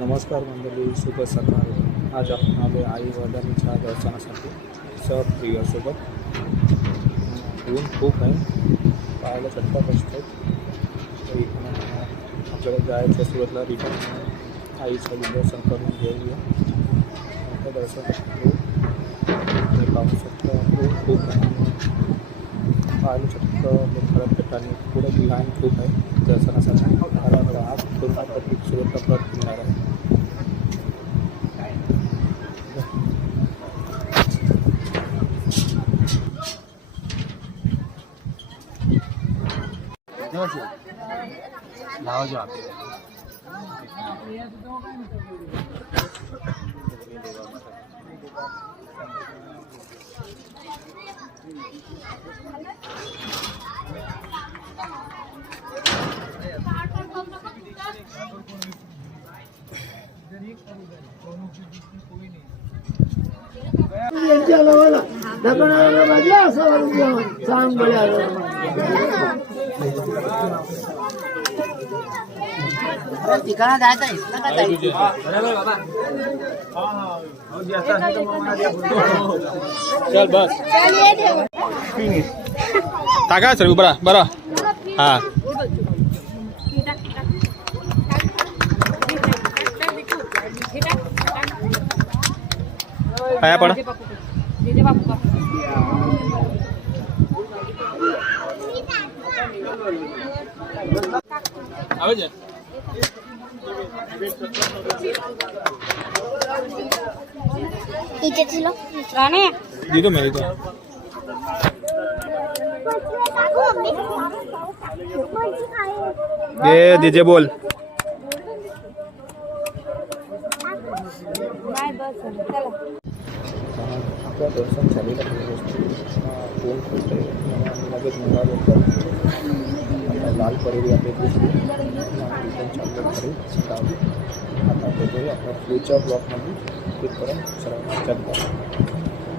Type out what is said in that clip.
नमस्कार मंडळी, शुभ सकाळ. आज आपण आलो आई वडिलांच्या दर्शनासाठी प्रियासोबत. ऊन खूप आहे, पाहायला चटका बसतो. तरी आपल्याला जायचं सुरतला रिटर्न आईचं दर्शन करून घेऊया. नंतर दर्शन करू पाहू शकतो. ऊन खूप आहे, पाहायला चटका खराब ठिकाणी पुढे लाईन खूप आहे दर्शनासाठी. आज पूर्ण सुरतला परत मिळणार आहे. लाओ जो आप ठिकाणा जायचं आहे ना का जायचं बरोबर बाबा. चल बस टाका सर बरा बरा. हा पाया पडा. आवाज दे दो मेरे तो. दे दीजिए बोल. आपलं दर्शन झालेलं कोण खूप लगेच निघालो तर लाल परेडी आपले आता बघूया आपल्या फ्युचर ब्लॉकमध्ये तिथपर्यंत सर्वांना चर्चा.